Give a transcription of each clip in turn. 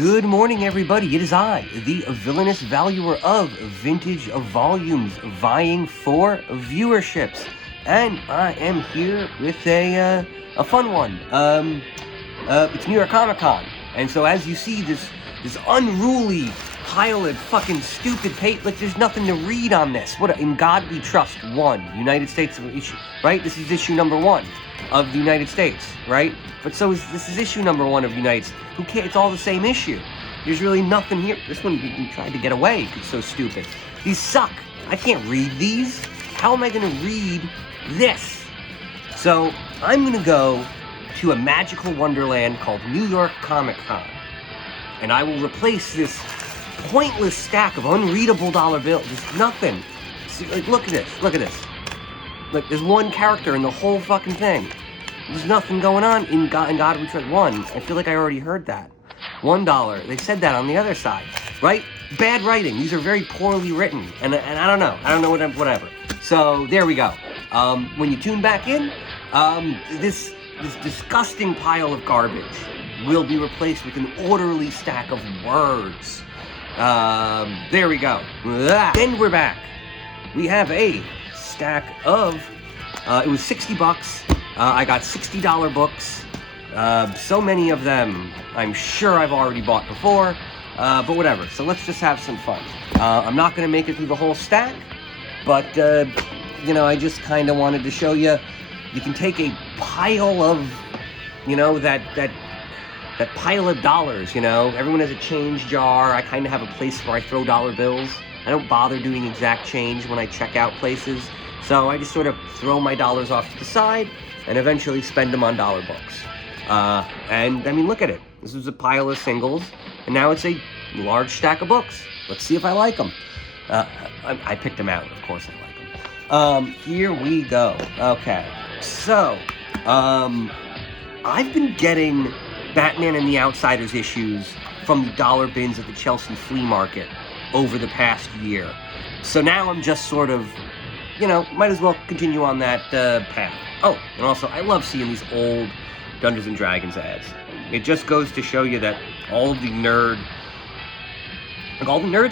Good morning, everybody. It is I, the villainous valuer of vintage volumes, vying for viewerships, and I am here with a fun one. It's New York Comic Con, and so as you see, this unruly pile of fucking stupid paper. Like, there's nothing to read on this. What? In God We Trust 1, United States issue, right? This is issue number 1 of the United States, right? But this is issue number 1 of United States. Who cares? It's all the same issue. There's really nothing here. This one you tried to get away. It's so stupid. These suck. I can't read these. How am I going to read this? So I'm going to go to a magical wonderland called New York Comic Con, and I will replace this pointless stack of unreadable dollar bills. There's nothing. See, like, look at this. Look at this. Look, there's one character in the whole fucking thing. There's nothing going on in God We Trust 1. I feel like I already heard that. $1. They said that on the other side, right? Bad writing. These are very poorly written, and I don't know. I don't know whatever. So there we go. When you tune back in, this disgusting pile of garbage will be replaced with an orderly stack of words. There we go. Then we're back. We have a stack of, it was $60. I got $60 books. So many of them I'm sure I've already bought before, but whatever. So let's just have some fun. I'm not going to make it through the whole stack, but, you know, I just kind of wanted to show you, you can take a pile of, you know, that pile of dollars, you know. Everyone has a change jar. I kind of have a place where I throw dollar bills. I don't bother doing exact change when I check out places. So I just sort of throw my dollars off to the side and eventually spend them on dollar books. And I mean, look at it. This is a pile of singles, and now it's a large stack of books. Let's see if I like them. I picked them out. Of course I like them. Here we go. Okay. So, I've been getting Batman and the Outsiders issues from the dollar bins at the Chelsea flea market over the past year. So now I'm just sort of, you know, might as well continue on that path. Oh, and also, I love seeing these old Dungeons and Dragons ads. It just goes to show you that all the nerd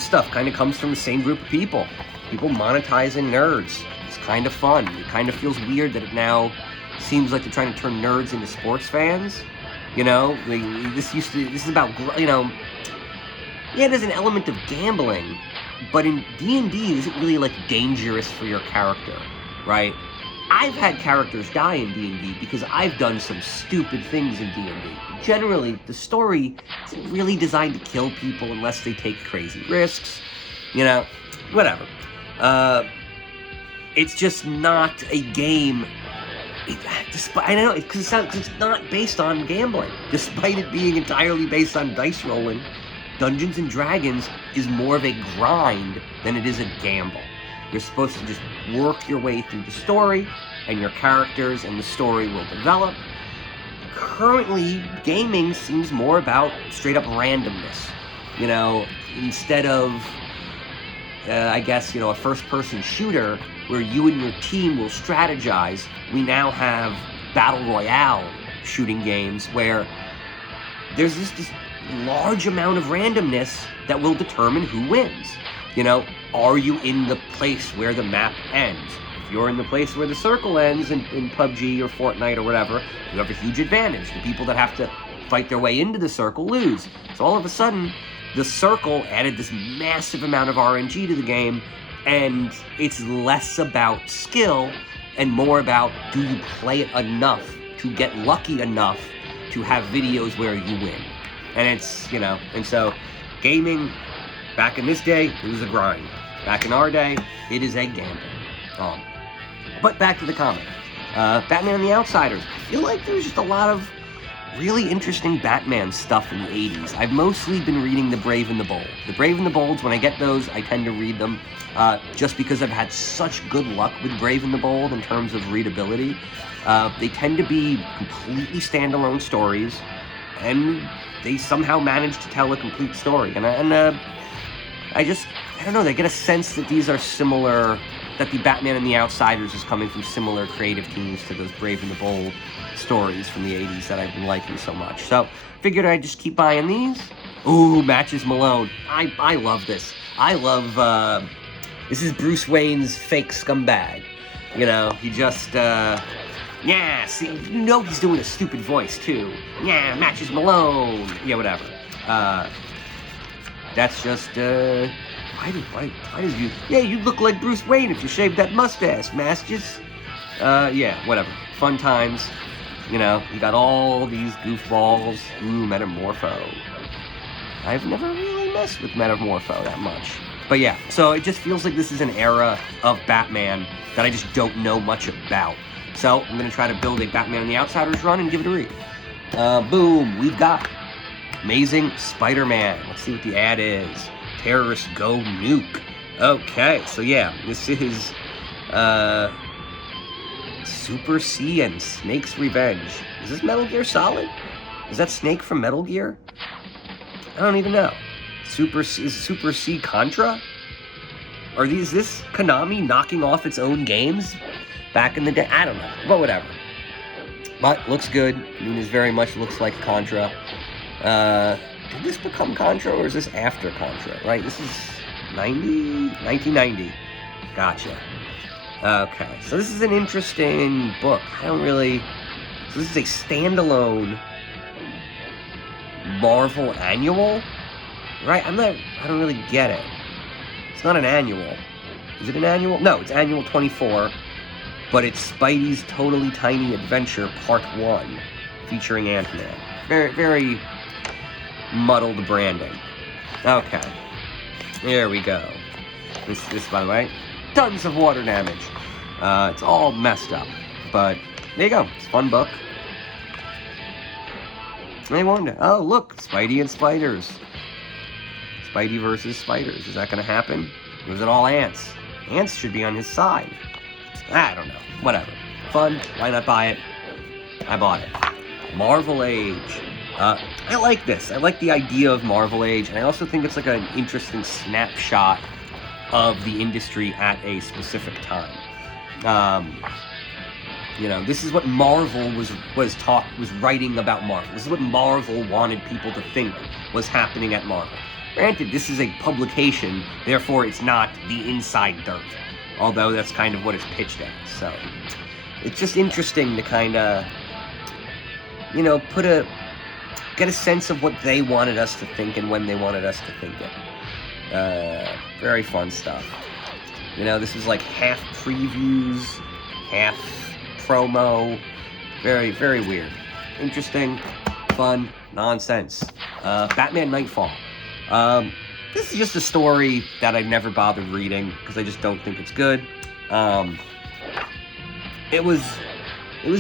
stuff kind of comes from the same group of people. People monetizing nerds. It's kind of fun. It kind of feels weird that it now seems like they're trying to turn nerds into sports fans. You know, this is about, you know, yeah, there's an element of gambling, but in D&D, it isn't really, like, dangerous for your character, right? I've had characters die in D&D because I've done some stupid things in D&D. Generally, the story isn't really designed to kill people unless they take crazy risks, you know, whatever. It's just not a game. I know, because it's not based on gambling. Despite it being entirely based on dice rolling, Dungeons and Dragons is more of a grind than it is a gamble. You're supposed to just work your way through the story, and your characters and the story will develop. Currently, gaming seems more about straight-up randomness. You know, instead of, I guess, you know, a first-person shooter where you and your team will strategize, we now have Battle Royale shooting games where there's this large amount of randomness that will determine who wins. You know, are you in the place where the map ends? If you're in the place where the circle ends in PUBG or Fortnite or whatever, you have a huge advantage. The people that have to fight their way into the circle lose. So all of a sudden, the circle added this massive amount of RNG to the game, and it's less about skill and more about, do you play it enough to get lucky enough to have videos where you win? And it's, you know, and so gaming, back in this day, it was a grind. Back in our day, it is a gamble. But back to the comic. Batman and the Outsiders. I feel like there's just a lot of really interesting Batman stuff in the 80s. I've mostly been reading The Brave and the Bold. The Brave and the Bolds, when I get those, I tend to read them just because I've had such good luck with Brave and the Bold in terms of readability. They tend to be completely standalone stories, and they somehow manage to tell a complete story. And I don't know, they get a sense that these are similar, that the Batman and the Outsiders is coming from similar creative teams to those Brave and the Bold stories from the 80s that I've been liking so much. So, figured I'd just keep buying these. Ooh, matches Malone. I love this. I love, this is Bruce Wayne's fake scumbag. You know, he just, yeah, see, you know he's doing a stupid voice, too. Yeah, matches Malone. Yeah, whatever. That's just, why does you, yeah, you look like Bruce Wayne if you shaved that mustache, Matches. Yeah, whatever. Fun times. You know, you got all these goofballs. Ooh, Metamorpho. I've never really messed with Metamorpho that much. But yeah, so it just feels like this is an era of Batman that I just don't know much about. So I'm going to try to build a Batman on the Outsiders run and give it a read. Boom, we've got Amazing Spider-Man. Let's see what the ad is. Terrorists go nuke. Okay, so yeah, this is Super C and Snake's Revenge. Is this Metal Gear Solid? Is that Snake from Metal Gear? I don't even know. Is Super C Contra? Is this Konami knocking off its own games back in the day? I don't know, but whatever. But looks good. I mean, this very much looks like Contra. Did this become Contra, or is this after Contra? Right, this is 1990. Gotcha. Okay, so this is an interesting book. So this is a standalone Marvel annual? Right, I don't really get it. It's not an annual. Is it an annual? No, it's annual 24, but it's Spidey's Totally Tiny Adventure Part 1, featuring Ant-Man. Very, very muddled branding. Okay, there we go. This, by the way, tons of water damage. It's all messed up, but there you go. It's a fun book. I wonder. Oh, look, Spidey and spiders. Spidey versus spiders. Is that going to happen? Or is it all ants? Ants should be on his side. I don't know. Whatever. Fun. Why not buy it? I bought it. Marvel Age. I like this. I like the idea of Marvel Age, and I also think it's like an interesting snapshot of the industry at a specific time. You know, this is what Marvel was writing about Marvel. This is what Marvel wanted people to think was happening at Marvel. Granted, this is a publication, therefore it's not the inside dirt. Although that's kind of what it's pitched as. So, it's just interesting to kind of, you know, get a sense of what they wanted us to think and when they wanted us to think it. Very fun stuff. You know, this is like half previews, half promo. Very, very weird. Interesting, fun, nonsense. Batman Nightfall. This is just a story that I've never bothered reading because I just don't think it's good. It was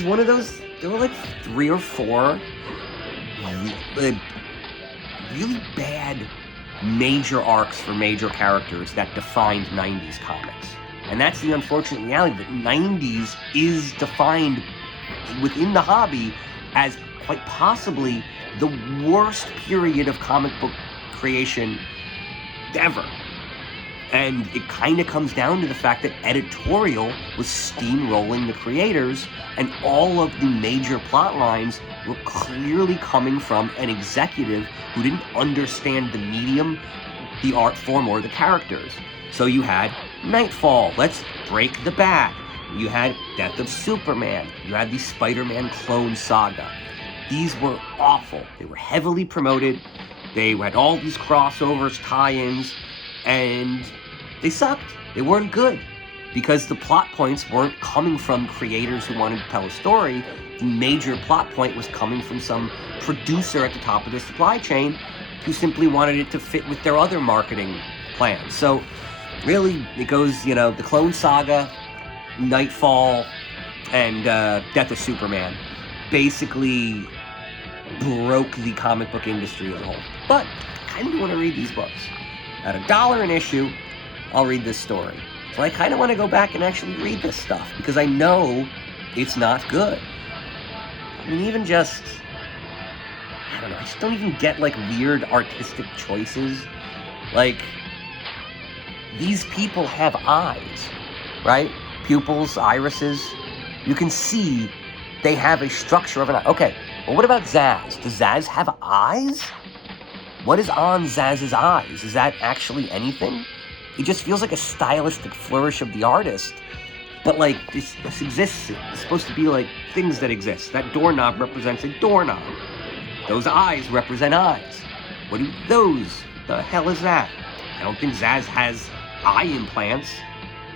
one of those, there were like 3 or 4 really bad major arcs for major characters that defined 90s comics. And that's the unfortunate reality, that 90s is defined within the hobby as quite possibly the worst period of comic book creation ever. And it kind of comes down to the fact that editorial was steamrolling the creators, and all of the major plot lines were clearly coming from an executive who didn't understand the medium, the art form, or the characters. So you had Nightfall, let's break the bat. You had Death of Superman. You had the Spider-Man clone saga. These were awful. They were heavily promoted. They had all these crossovers, tie-ins, and they sucked. They weren't good because the plot points weren't coming from creators who wanted to tell a story. The major plot point was coming from some producer at the top of the supply chain who simply wanted it to fit with their other marketing plans. So really, it goes, you know, the Clone Saga, Nightfall, and Death of Superman basically broke the comic book industry as a whole. But I kind of want to read these books. At $1 an issue, I'll read this story. So I kind of want to go back and actually read this stuff because I know it's not good. I mean, even just, I don't know, I just don't even get like weird artistic choices. Like, these people have eyes, right? Pupils, irises. You can see they have a structure of an eye. Okay, well, what about Zaz? Does Zaz have eyes? What is on Zaz's eyes? Is that actually anything? It just feels like a stylistic flourish of the artist. But like, this exists. It's supposed to be like things that exist. That doorknob represents a doorknob. Those eyes represent eyes. What do those? The hell is that? I don't think Zaz has eye implants.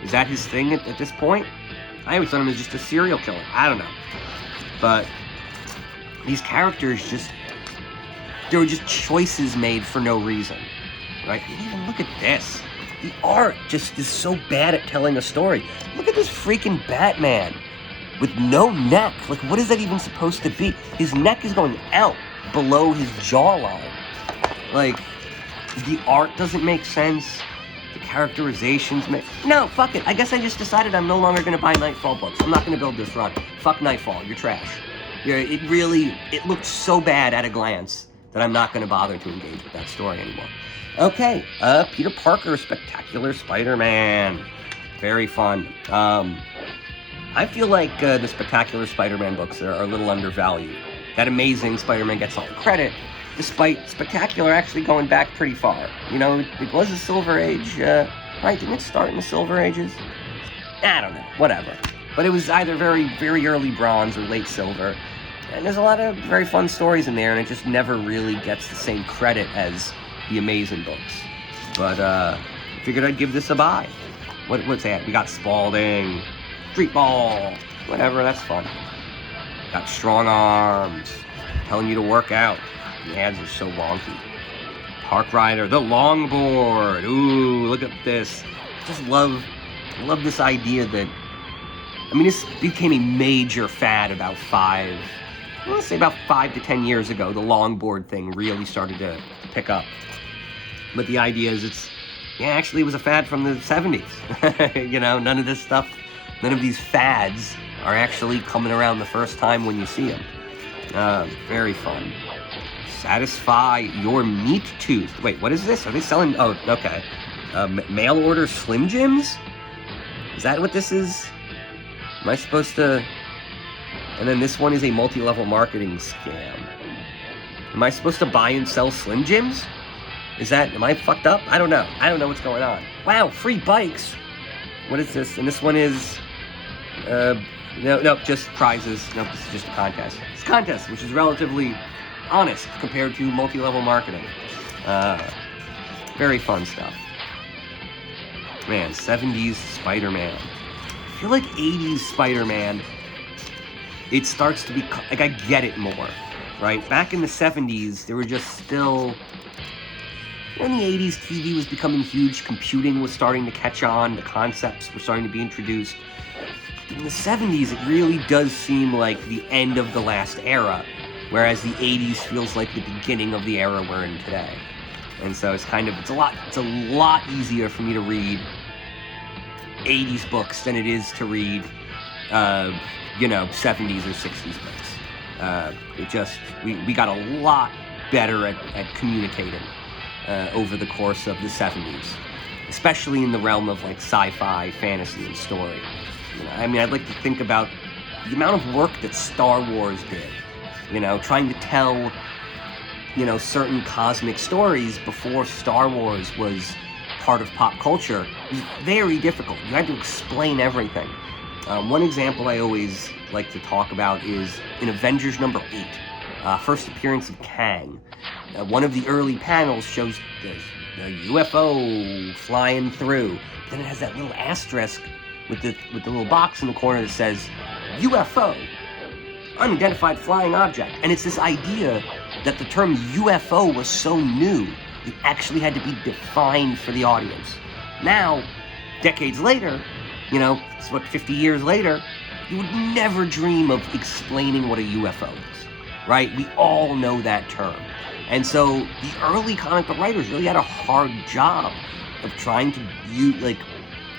Is that his thing at this point? I always thought him as just a serial killer. I don't know. But these characters there were just choices made for no reason, right? And even look at this. The art just is so bad at telling a story. Look at this freaking Batman with no neck. Like, what is that even supposed to be? His neck is going out below his jawline. Like, the art doesn't make sense. The characterizations no, fuck it. I guess I just decided I'm no longer going to buy Nightfall books. I'm not going to build this run. Fuck Nightfall. You're trash. It looked so bad at a glance that I'm not going to bother to engage with that story anymore. Okay, Peter Parker, Spectacular Spider-Man. Very fun. I feel like the Spectacular Spider-Man books are a little undervalued. That Amazing Spider-Man gets all the credit, despite Spectacular actually going back pretty far. You know, it was a Silver Age, right? Didn't it start in the Silver Ages? I don't know, whatever. But it was either very, very early Bronze or late Silver. And there's a lot of very fun stories in there, and it just never really gets the same credit as the Amazing books. But, figured I'd give this a buy. What's that? We got Spalding, Street Ball, whatever, that's fun. Got Strong Arms, telling you to work out. The ads are so wonky. Park Rider, the Longboard. Ooh, look at this. I love this idea that, I mean, this became a major fad about 5 to 10 years ago. The longboard thing really started to pick up. But the idea is actually it was a fad from the 70s. You know, none of this stuff, none of these fads are actually coming around the first time when you see them. Very fun. Satisfy your meat tooth. Wait, what is this? Are they selling? Oh, okay. Mail order Slim Jims? Is that what this is? Am I supposed to? And then this one is a multi-level marketing scam. Am I supposed to buy and sell Slim Jims? Am I fucked up? I don't know. I don't know what's going on. Wow, free bikes. What is this? And this one is, no, just prizes. Nope, this is just a contest. It's a contest, which is relatively honest compared to multi-level marketing. Very fun stuff. Man, 70s Spider-Man. I feel like 80s Spider-Man, it starts to be, like, I get it more, right? Back in the 70s, there were just still, in the 80s, TV was becoming huge, computing was starting to catch on, the concepts were starting to be introduced. In the 70s, it really does seem like the end of the last era, whereas the 80s feels like the beginning of the era we're in today. And so it's a lot easier for me to read 80s books than it is to read, 70s or 60s books. We got a lot better at communicating over the course of the 70s, especially in the realm of like sci-fi, fantasy, and story. I mean, I'd like to think about the amount of work that Star Wars did, trying to tell, certain cosmic stories before Star Wars was part of pop culture. It was very difficult. You had to explain everything. One example I always like to talk about is in Avengers number 8, first appearance of Kang. One of the early panels shows the UFO flying through. Then it has that little asterisk with the little box in the corner that says UFO, unidentified flying object. And it's this idea that the term UFO was so new, it actually had to be defined for the audience. Now, decades later, it's 50 years later, you would never dream of explaining what a UFO is, right? We all know that term. And so the early comic book writers really had a hard job of trying to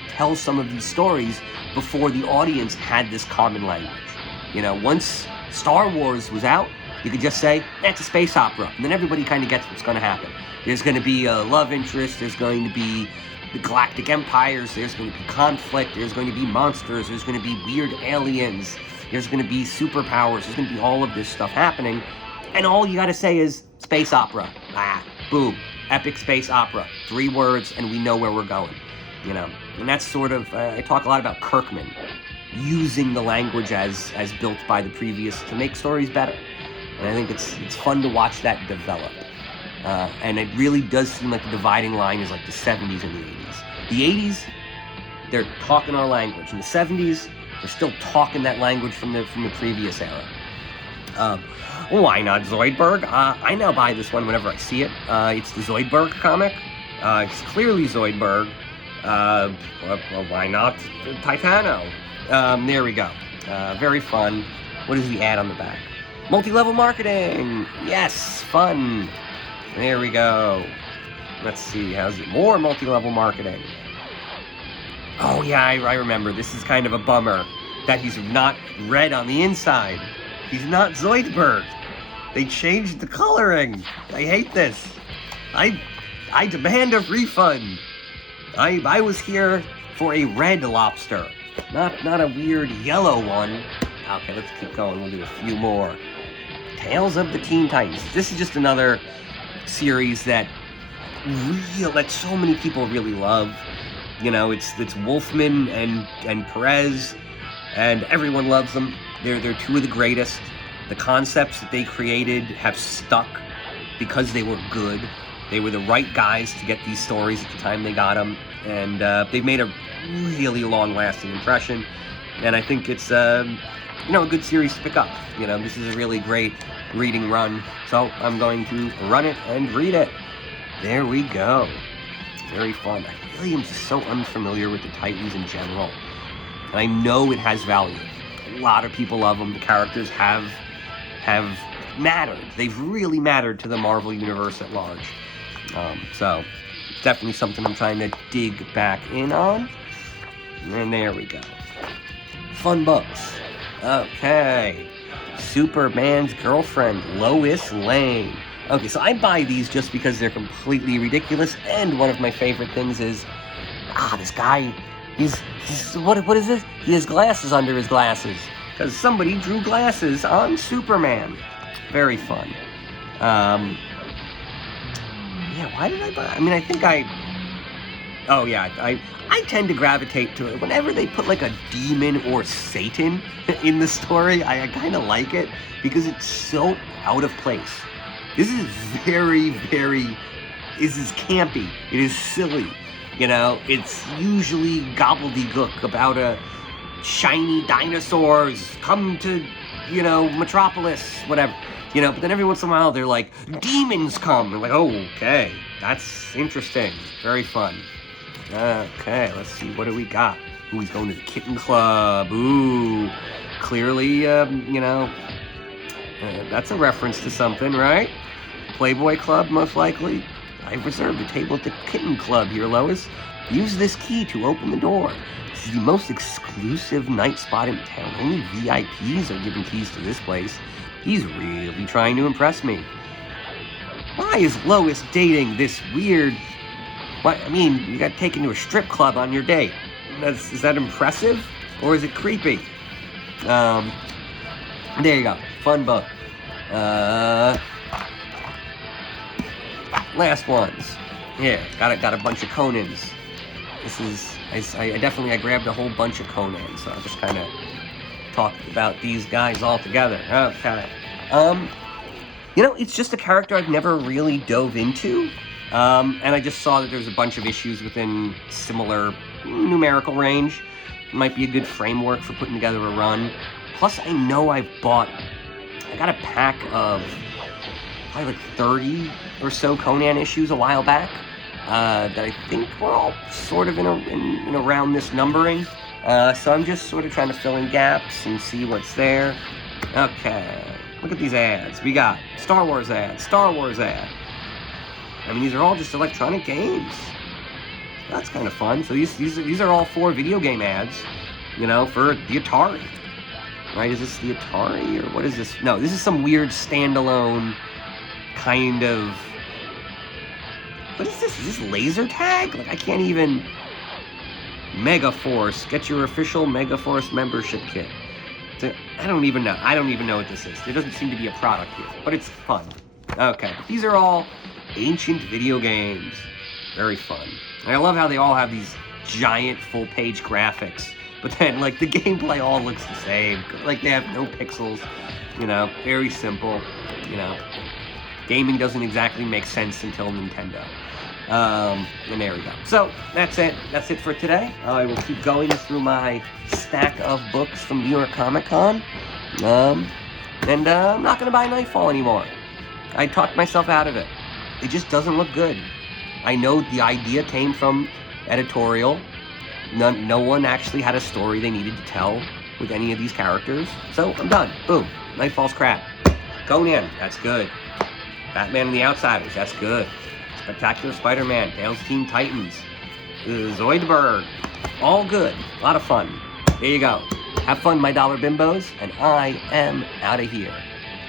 tell some of these stories before the audience had this common language. Once Star Wars was out, you could just say, that's a space opera. And then everybody kind of gets what's going to happen. There's going to be a love interest. There's going to be the galactic empires. There's going to be conflict. There's going to be monsters. There's going to be weird aliens. There's going to be superpowers. There's going to be all of this stuff happening. And all you got to say is space opera. boom, epic space opera, 3 words, and we know where we're going, you know. And that's sort of, I talk a lot about Kirkman, using the language as built by the previous to make stories better. And I think it's fun to watch that develop. And it really does seem like the dividing line is like the 70s and the 80s. The 80s, they're talking our language. In the 70s, they're still talking that language from the previous era. Why not Zoidberg? I now buy this one whenever I see it. It's the Zoidberg comic. It's clearly Zoidberg. Well, why not Titano? There we go. Very fun. What does he add on the back? Multi-level marketing! Yes, fun. There we go. Let's see, how's it? More multi-level marketing. Oh yeah, I remember. This is kind of a bummer that he's not red on the inside. He's not Zoidberg. They changed the coloring. I hate this. I demand a refund. I was here for a red lobster, not a weird yellow one. Okay, let's keep going. We'll do a few more. Tales of the Teen Titans. This is just another series that so many people really love. You know, it's Wolfman and Perez, and everyone loves them. They're 2 of the greatest. The concepts that they created have stuck because they were good. They were the right guys to get these stories at the time they got them, and they've made a really long-lasting impression. And I think it's a good series to pick up. You know, this is a really great reading run, so I'm going to run it and read it. There we go. Very fun. I really am just so unfamiliar with the Titans in general, and I know it has value. A lot of people love them. The characters have mattered. They've really mattered to the Marvel Universe at large. So, definitely something I'm trying to dig back in on. And there we go. Fun books. Okay. Superman's girlfriend, Lois Lane. Okay, so I buy these just because they're completely ridiculous, and one of my favorite things is, this guy, he's what is this? He has glasses under his glasses, because somebody drew glasses on Superman. Very fun. Yeah, why did I buy? I mean, I think I tend to gravitate to it. Whenever they put like a demon or Satan in the story, I kind of like it, because it's so out of place. This is this is campy. It is silly. You know, it's usually gobbledygook about a shiny dinosaurs come to, Metropolis, whatever. But then every once in a while they're like, demons come. I'm like, oh, okay, that's interesting. Very fun. Okay, let's see, what do we got? Ooh, he's going to the Kitten Club. Ooh, clearly, that's a reference to something, right? Playboy Club, most likely. I've reserved a table at the Kitten Club here, Lois. Use this key to open the door. This is the most exclusive night spot in town. Only VIPs are given keys to this place. He's really trying to impress me. Why is Lois dating this weird... you got taken to a strip club on your date. Is that impressive? Or is it creepy? There you go. Fun book. Last ones. Yeah, got a bunch of Conans. This is... I grabbed a whole bunch of Conan, so I'll just kind of talk about these guys all together. Okay. It's just a character I've never really dove into. And I just saw that there's a bunch of issues within similar numerical range. It might be a good framework for putting together a run. Plus, I know I got a pack of probably like 30 or so Conan issues a while back that I think were all sort of in around this numbering. So I'm just sort of trying to fill in gaps and see what's there. Okay, look at these ads. We got Star Wars ad. I mean, these are all just electronic games. That's kind of fun. So these are all 4 video game ads, for the Atari. Right? Is this the Atari, or what is this? No, this is some weird standalone kind of... What is this? Is this laser tag? Like, I can't even... Megaforce. Get your official Megaforce membership kit. I don't even know. I don't even know what this is. There doesn't seem to be a product here, but it's fun. Okay, these are all ancient video games. Very fun. And I love how they all have these giant full-page graphics, but then, like, the gameplay all looks the same. Like, they have no pixels, you know, very simple, you know. Gaming doesn't exactly make sense until Nintendo. And there we go. So, that's it. That's it for today. I will keep going through my stack of books from New York Comic Con. I'm not going to buy Nightfall anymore. I talked myself out of it. It just doesn't look good. I know the idea came from editorial. No one actually had a story they needed to tell with any of these characters. So, I'm done. Boom. Nightfall's crap. Conan, that's good. Batman and the Outsiders, that's good. Spectacular Spider-Man, Tales Teen Titans, Zoidberg, all good. A lot of fun. There you go. Have fun, my dollar bimbos, and I am out of here.